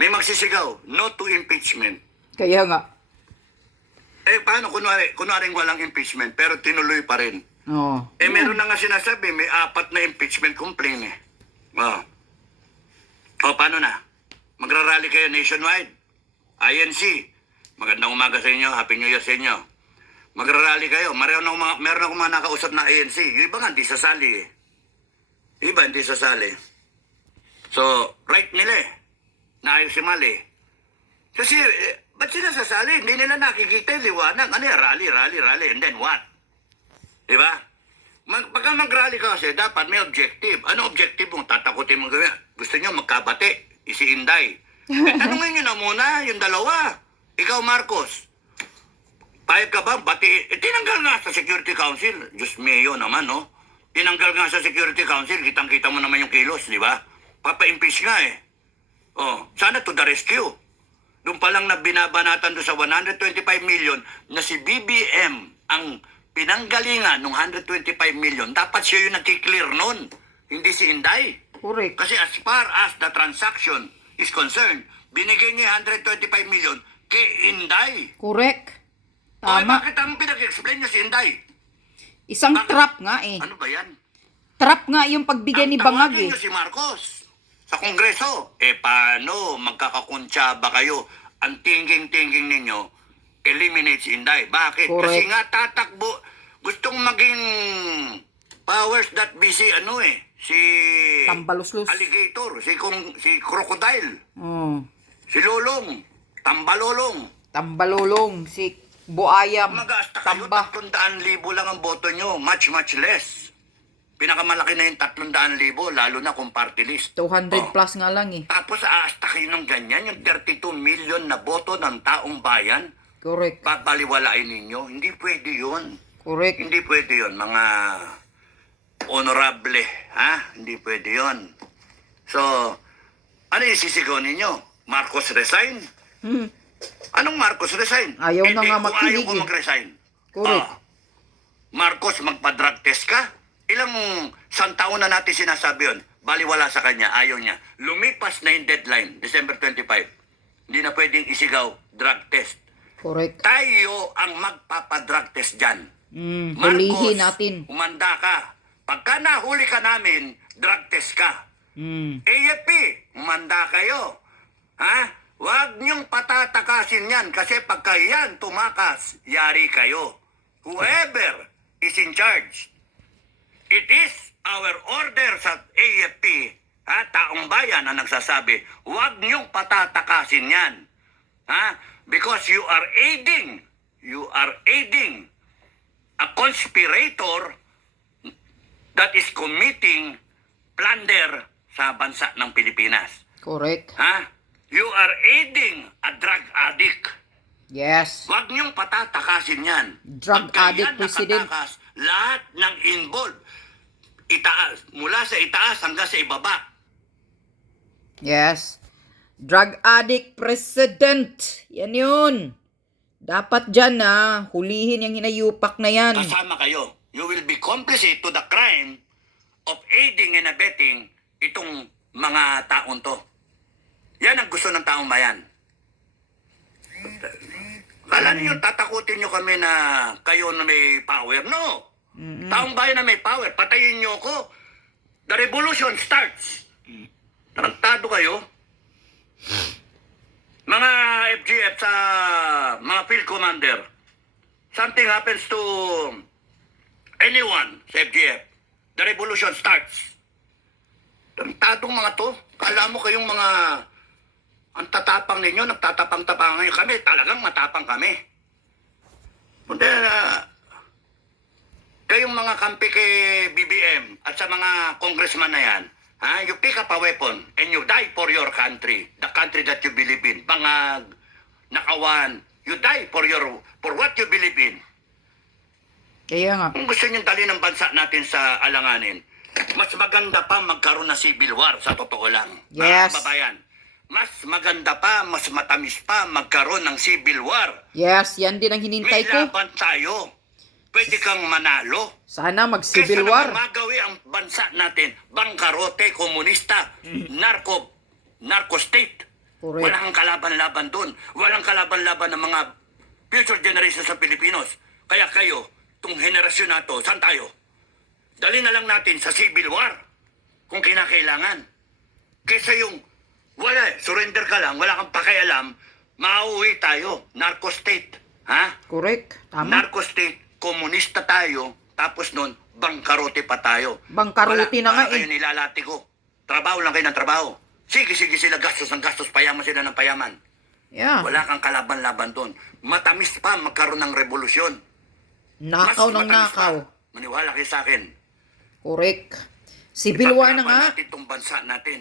May magsisigaw, no to impeachment. Kaya nga. Eh, paano kunwaring walang impeachment, pero tinuloy pa rin? Oo. Meron na nga sinasabi, may 4 na impeachment complaint eh. Paano na? Magrarally kayo nationwide? INC. Magandang umaga sa inyo. Happy New Year sa inyo. Magrarally kayo. Meron akong mga nakausap na INC. Yung iba nga, hindi sasali eh. Iba, hindi sasali. So, right nila eh. Naayos si Mali. Kasi, ba't sila sasali? Hindi nila nakikita yung liwanag. Ano yan? Rally. And then what? Diba? Pagka mag-rally ka kasi, dapat may objective. Ano objective mo? Tatakutin mo gawin. Gusto nyo magkabate. Isi Inday. Tanungin nyo na muna yung dalawa. Ikaw, Marcos. Payag ka ba? Bati. Tinanggal nga sa Security Council. Diyos mio naman, no? Tinanggal nga sa Security Council. Kitang-kita mo naman yung kilos, di ba? Papa-impeach nga eh. Sana to the rescue. Doon pa lang na binabanatan doon sa 125 million na si BBM ang pinanggalingan ng 125 million. Dapat siya yung nagkiklear nun. Hindi si Inday. Correct. Kasi as far as the transaction is concerned, binigay niya 125 million kay Inday. Correct. Tama. Tama. Bakit ang pinag-explain niya si Inday? Isang trap nga eh. Ano ba yan? Trap nga yung pagbigay ni Bangag Tawagin eh. niyo si Marcos sa Kongreso. Paano magkakakuntsaba kayo? Ang thinking ninyo, eliminate si Inday. Bakit? Correct. Kasi nga tatakbo, gustong maging powers that be si si Tambaluslos. alligator, si crocodile, Oh. si Lolong, Tambalolong. Tambalolong. Si Buayam. Mag-asta kayo, Tamba. 300,000 lang ang boto nyo. Much less. Pinakamalaki na yung 300,000, lalo na kung party list. 200 plus nga lang eh. Tapos aasta kayo ng ganyan, yung 32 million na boto ng taong bayan, Correct. babaliwalain ninyo. Hindi pwede yun. Correct. Hindi pwede yun, mga honorable. Ha? Hindi pwede yun. So, ano yung sisigaw ninyo? Marcos resign? Anong Marcos resign? Ayaw na nga kung makinig ayaw ko eh. mag-resign. Correct. Marcos, magpa-drug test ka? Ilang taon na natin sinasabi yun? Baliwala sa kanya, ayaw niya. Lumipas na yung deadline, December 25. Hindi na pwedeng isigaw drug test. Correct. Tayo ang magpapadrug test dyan. Hulihin natin. umanda ka. Pagka nahuli ka namin, drug test ka. AFP, umanda kayo. Ha? Huwag niyong patatakasin yan kasi pagka yan tumakas, yari kayo. Whoever is in charge, it is our order sa AFP, taong bayan na nagsasabi, huwag niyong patatakasin yan. Because you are aiding a conspirator that is committing plunder sa bansa ng Pilipinas. Correct. You are aiding a drug addict. Yes. Huwag niyong patatakasin yan. Drug Pagka addict, yan President. nakatakas, lahat ng involved, mula sa itaas hanggang sa ibaba. Yes. Drug addict president. Yan yun. Dapat dyan hulihin yung hinayupak na yan. Kasama kayo. You will be complicit to the crime of aiding and abetting itong mga taon to. Yan ang gusto ng taong bayan. Kala niyo tatakutin niyo kami na kayo na may power? No. Taong bayan na may power. Patayin niyo ako. The revolution starts. Tarantado kayo. Mga FGF sa mga field commander. Something happens to anyone sa FGF. The revolution starts. Tarantadong mga to. Kala mo kayong mga ang tatapang ninyo, nagtatapang-tapang ngayon. Kami, talagang matapang kami. Kundi kayong mga kampi kay BBM at sa mga congressman na yan, you pick up a weapon and you die for your country, the country that you believe in. Bangag, Nakawan, you die for what you believe in. Kaya nga. Kung gusto nyo dali ng bansa natin sa alanganin, mas maganda pa magkaroon ng civil war, sa totoo lang. Yes. Mga kababayan, mas maganda pa, mas matamis pa magkaroon ng civil war. Yes, yan din ang hinintay May ko. laban tayo. Pwede kang manalo. Sana mag-civil Kesa war. naman magawi ang bansa natin, bangkarote, komunista, narco state. Correct. Walang kalaban-laban doon. Walang kalaban-laban ng mga future generations sa Pilipinos. Kaya kayo, itong henerasyon na to, saan tayo? Dali na lang natin sa civil war kung kinakailangan. Kesa yung wala, surrender ka lang, wala kang pakialam, mauwi tayo, narco state. Ha? Correct. Tama. Narco state, komunista tayo, tapos nun, bangkarote pa tayo. Bangkarote na nga kayo nilalati ko. Trabaho lang kayo ng trabaho. Sige sila gastos ng gastos, payaman sila ng payaman. Yeah. Wala kang kalaban-laban doon. Matamis pa magkaroon ng revolusyon. Nakaw Mas ng matamis nakaw. pa. Maniwala kayo sa akin. Correct. Civil war na nga. Ipaglaban natin itong bansa natin.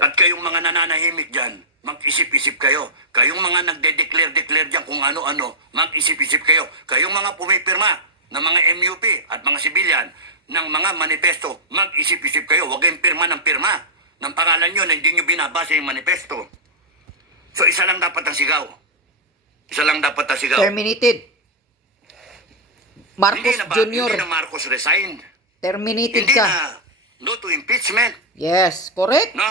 At kayong mga nananahimik dyan, mag-isip-isip kayo. Kayong mga nagde-declare dyan kung ano-ano, mag-isip-isip kayo. Kayong mga pumipirma ng mga MUP at mga sibilyan ng mga manifesto, mag-isip-isip kayo. Huwag kayong pirma ng pirma ng pangalan nyo na hindi nyo binabasa yung manifesto. So isa lang dapat ang sigaw. Isa lang dapat ang sigaw. Terminated. Marcos Jr. Hindi na Marcos resign. Terminated Hindi ka. na no to impeachment. Yes, correct. No?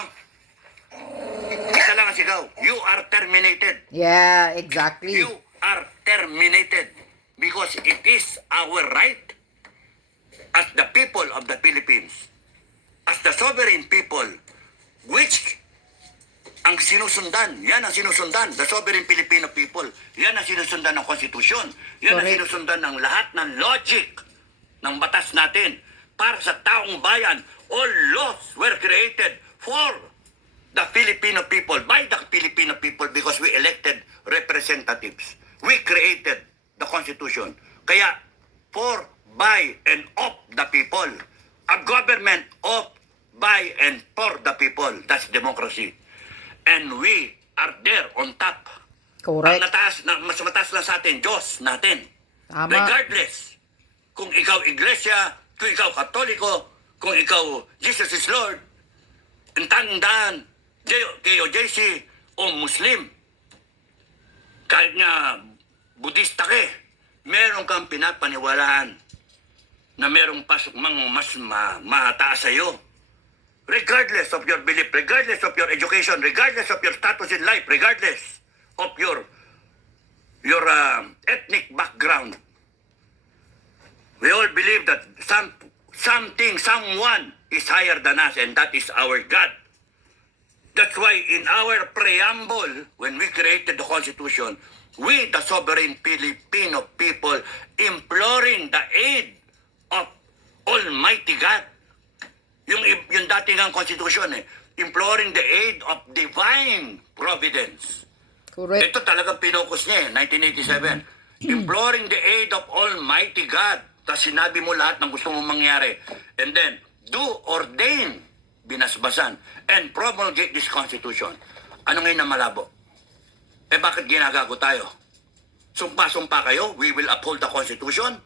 Isa lang ang sigaw. You are terminated. Yeah, exactly. You are terminated. Because it is our right as the people of the Philippines, as the sovereign people, which ang sinusundan, yan ang sinusundan, the sovereign Filipino people, yan ang sinusundan ng konstitusyon, yan ang Correct. sinusundan ng lahat ng logic ng batas natin para sa taong bayan. All laws were created for the Filipino people, by the Filipino people, because we elected representatives. We created the Constitution. Kaya, for, by, and of the people. A government of, by, and for the people. That's democracy. And we are there on top. Correct. Mas mataas lang sa atin, Diyos natin. Tama. Regardless, kung ikaw iglesia, kung ikaw katoliko, kung ikaw Jesus is Lord, ang tandaan, KOJC, o Muslim, kahit nga Budista ka, meron kang pinapaniwalaan na merong pasok mas mataas sa'yo. Regardless of your belief, regardless of your education, regardless of your status in life, regardless of your ethnic background. We all believe that someone is higher than us, and that is our God. That's why in our preamble, when we created the Constitution, we, the sovereign Filipino people, imploring the aid of Almighty God. Yung dating ang Constitution, imploring the aid of divine providence. Correct. Ito talagang pinokus niya, 1987. Imploring the aid of Almighty God. Tapos sinabi mo lahat ng gusto mong mangyari. And then, do ordain, binasbasan, and promulgate this Constitution. Ano ngayon na malabo? Bakit ginagago tayo? Sumpa-sumpa kayo, we will uphold the Constitution.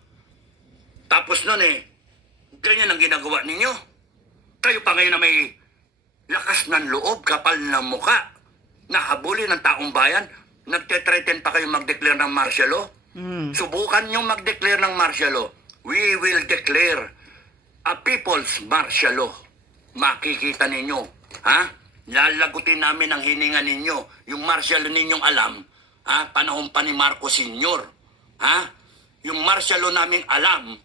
Tapos nun ganyan ang ginagawa ninyo. Kayo pa ngayon na may lakas ng loob, kapal ng muka, nahabulin ng taong bayan, nagte-threaten pa kayo mag-declare ng martial law. Subukan nyo mag-declare ng martial law. We will declare a people's martial law. Makikita ninyo, ha? Lalagutin namin ang hininga ninyo. Yung martial law ninyong alam, ha? Panahon pa ni Marcos Sr. Ha? Yung martial law naming alam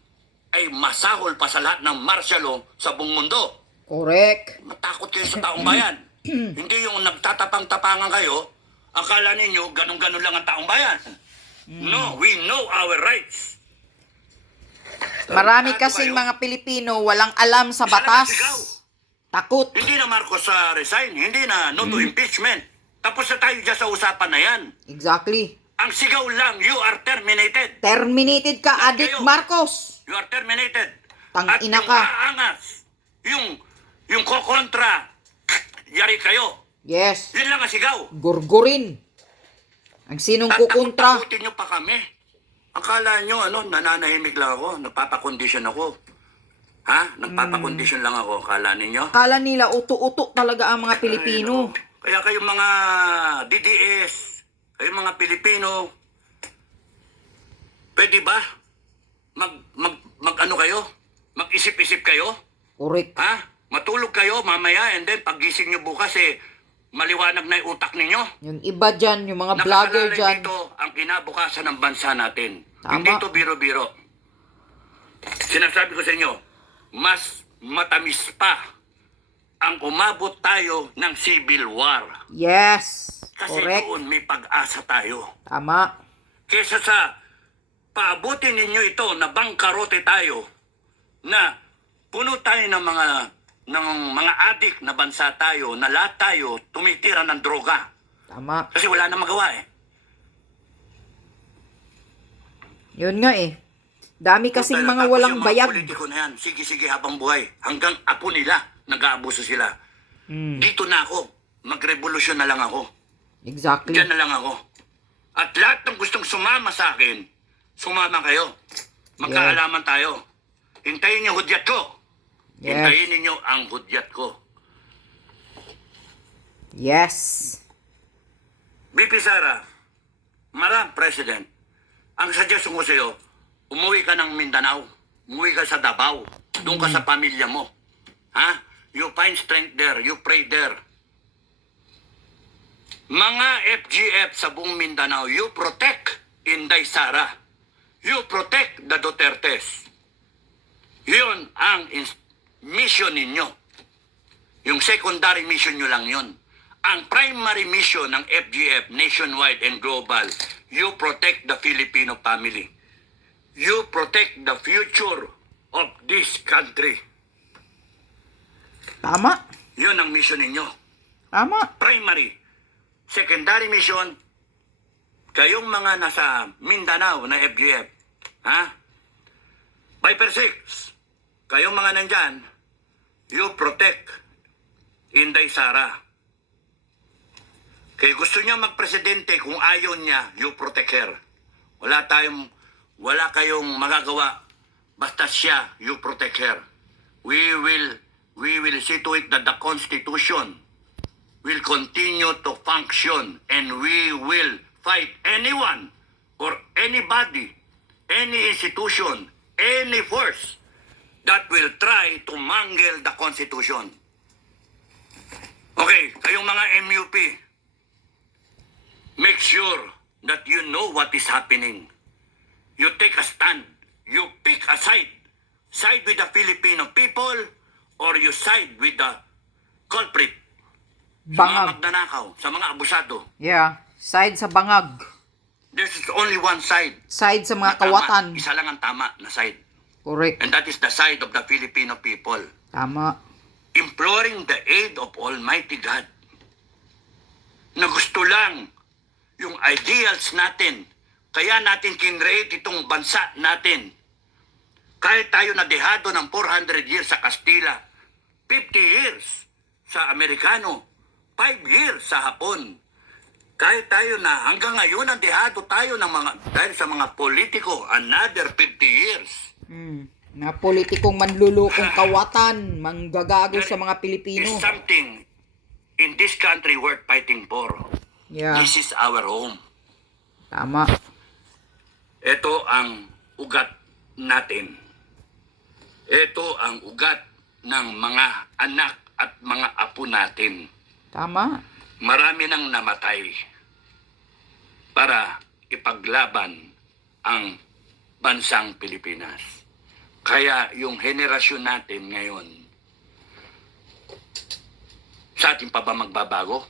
ay masahol pa sa lahat ng martial law sa buong mundo. Correct. Matakot kayo sa taong bayan. Hindi yung nagtatapang-tapangan kayo, akala ninyo ganun-ganun lang ang taong bayan. No, we know our rights. Marami Ano kasing kayo? mga Pilipino walang alam sa Isa lang ang batas. sigaw. Takot. Hindi na Marcos resign, hindi na no to impeachment. Tapos na tayo dyan sa usapan na yan. Exactly. Ang sigaw lang, you are terminated. Terminated ka, Lahat Adik kayo. Marcos. You are terminated. Tang At ina yung ka. aangas, yung kokontra, yari kayo. Yes. Yun lang ang sigaw. Gurgurin. Ang sinong kukontra. Takutin nyo pa kami. Akala nyo, nananahimik lang ako, nagpapakondisyon ako. Ha? Nagpapakondisyon lang ako, akala ninyo? Akala nila uto-uto talaga ang mga Pilipino. Kaya kayong mga DDS, kayong mga Pilipino, pwede ba? Mag-ano kayo? Mag-isip-isip kayo? Correct. Ha? Matulog kayo mamaya and then pagising nyo bukas maliwanag na yung utak ninyo. Yung iba dyan, yung mga vlogger Nakasalalay dyan. dito ang kinabukasan ng bansa natin. Tama. Hindi ito biro-biro. Sinasabi ko sa inyo, mas matamis pa ang umabot tayo ng civil war. Yes. Kasi Correct. doon may pag-asa tayo. Tama. Kesa sa paabutin ninyo ito na bangkarote tayo, na puno tayo ng mga adik na bansa tayo, na lahat tayo tumitira ng droga. Tama. Kasi wala na magawa eh. Yun nga eh. Dami kasing mga Tapos walang yung mga bayag. politiko na yan, sige habang buhay. Hanggang apo nila, nag-aabuso sila. Dito na ako. Magrevolusyon na lang ako. Exactly. Diyan na lang ako. At lahat ng gustong sumama sa akin, sumama kayo. Magkaalaman tayo. Hintayin niyo hudyat ko. Yes. Hintayin ninyo ang hudyat ko. Yes. BP Sara, President, ang suggestion ko sa iyo, umuwi ka ng Mindanao. Umuwi ka sa Davao. Doon ka sa pamilya mo. Ha? You find strength there. You pray there. Mga FGF sa buong Mindanao, you protect Inday Sara. You protect the Dutertes. Yun ang mission ninyo. Yung secondary mission nyo lang yun. Ang primary mission ng FGF, nationwide and global, you protect the Filipino family. You protect the future of this country. Tama. Yun ang mission ninyo. Tama. Primary. Secondary mission, kayong mga nasa Mindanao na FGF, ha? 5/6, kayong mga nandyan, you protect Inday Sara. Kaya gusto niya magpresidente, kung ayaw niya, you protect her. Wala kayong magagawa, basta siya, you protect her. We will see to it that the Constitution will continue to function, and we will fight anyone or anybody, any institution, any force that will try to mangle the Constitution. Okay, kayong mga MUP, make sure that you know what is happening. You take a stand. You pick a side. Side with the Filipino people or you side with the culprit. Sa mga Bangag. magnanakaw, sa mga abusado. Yeah. Side sa bangag. There's only one side. Side sa mga na tama. kawatan. Isa lang ang tama na side. Correct. And that is the side of the Filipino people. Tama. Imploring the aid of Almighty God. Na gusto lang yung ideals natin. Kaya natin kinreate itong bansa natin. Kahit tayo na dehado ng 400 years sa Kastila, 50 years sa Amerikano, 5 years sa Hapon. Kahit tayo na hanggang ngayon ang dehado tayo ng dahil sa mga politiko, another 50 years. Na politikong manlulukong kawatan, manggagago sa mga Pilipino. Is something in this country worth fighting for. Yeah. This is our home. Tama. Ito ang ugat natin. Ito ang ugat ng mga anak at mga apo natin. Tama. Marami nang namatay para ipaglaban ang bansang Pilipinas. Kaya yung henerasyon natin ngayon, sa atin pa ba magbabago?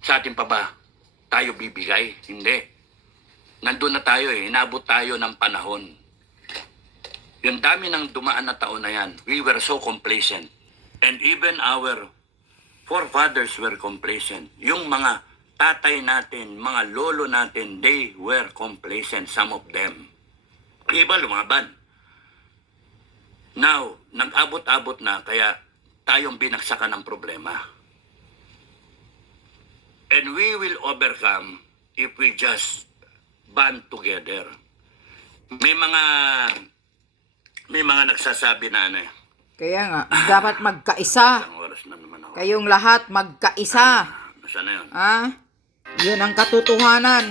Sa atin pa ba tayo bibigay? Hindi. Nandun na tayo eh. Inabot tayo ng panahon. Yung dami ng dumaan na taon na yan, we were so complacent. And even our forefathers were complacent. Yung mga tatay natin, mga lolo natin, they were complacent, some of them. Iba lumaban. Now, nag-abot-abot na, kaya tayong binagsakan ng problema. And we will overcome if we just band together. May mga nagsasabi na ano eh. Kaya nga, dapat magkaisa. Isang oras na naman ako. Kayong lahat magkaisa. Nasaan na yun? Ah? Yun ang katotohanan.